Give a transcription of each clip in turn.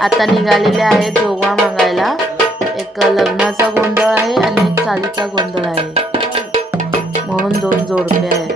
आता निघालेले आहेत जोगवा मागायला. एक लग्नाचा गोंधळ आहे आणि एक चालीचा गोंधळ आहे. म्हणून दोन जोडपे आहेत.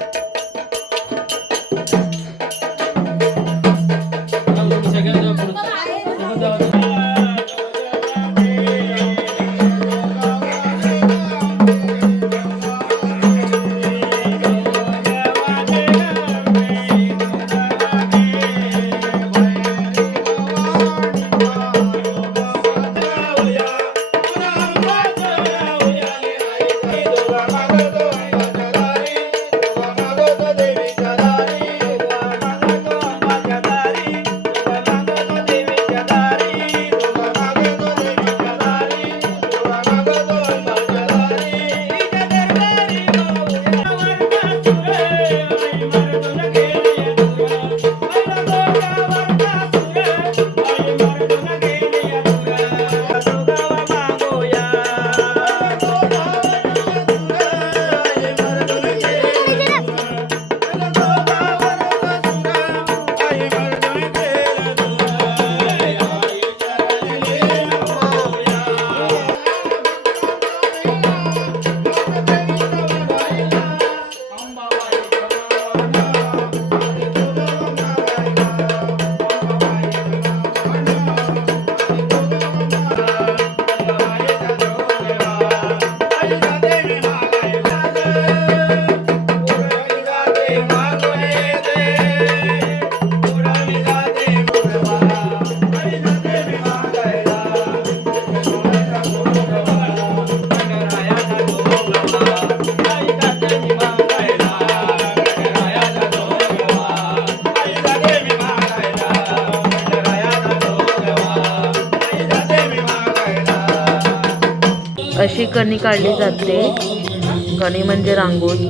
अशी कणी काढली जाते. कणी म्हणजे रांगोळी.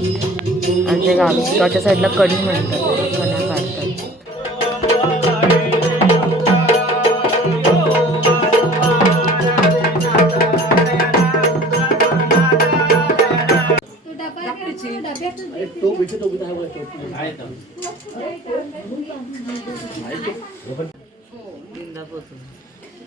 आणि ते गावच्या साईडला कणी म्हणतात. कण्या काढतात.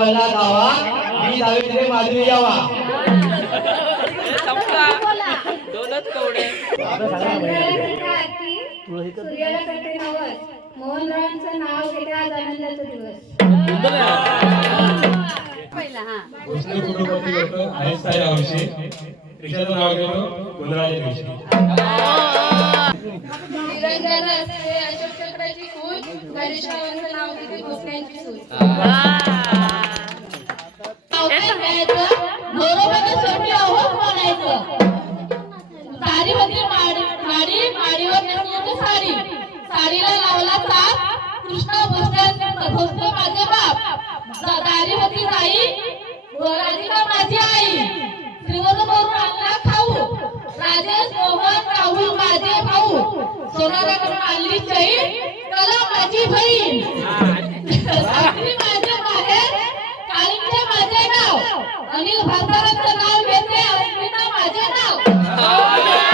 वल्ला गावा मी सावित्री माधुरी यावा. सूर्याला पेटे नवस. मोहनरावांचं नाव घेते आज आनंदाचा दिवस. विष्णू कुटुंबाची गोष्ट आहेच काय यावर्षी रिक्षाचं नाव घेतो गुंधळाच्या दिवशी. निरंजन असते अशोक चक्राची सूज गणेशरावांचं नाव घेते भोसल्यांची सूज साडीमध्ये माडी माडीवर साडी साडीला लावला ताप कृष्ण भोसले माझे बाप. दारी होती आई राधिका माझी आई. श्रीवंत करून आणला खाऊ. राजेश मोहन राहुल माझे भाऊ. सोनाराकडून आणली चैन कला माझी बहीण सासरी माझे बाहेर काळींचे माझे नाव अनिल भासारांचं नाव घेते अस्मिता माझे नाव.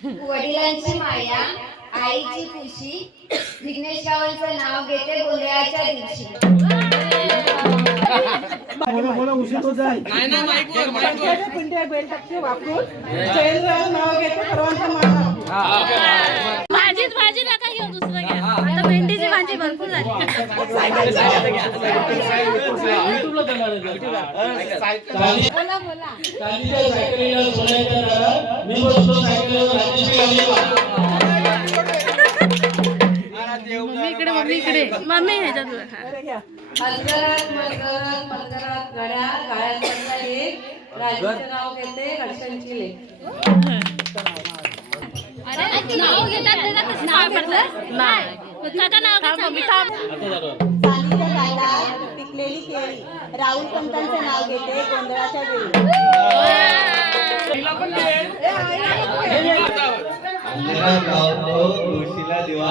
वडिलांची माया आईची खुशी विघ्नेश रावांचं नाव घेते गोंधळाच्या दिवशी. भाजीच भाजी नका घेऊ दुसरं घ्या. आता भेंडीची भाजी भरपूर झाली. सोन्याच्या दरात मी बसतो सायकलीवर रात्रीची मम्मी इकडे मम्मी इकडे. मम्मी ह्याच्यात मलगरात मलगरात मलगरात गड्या गाळ्यांमधला एक. राजाचं नाव घेते झाडात पिकलेली केळी. राहुल पंतांचं नाव घेते गोंधळाच्या वेळी. दिवा.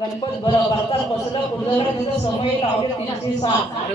गणपत भारतात बसला कुठल्याकडे तिथं समय लावले तीनशे सात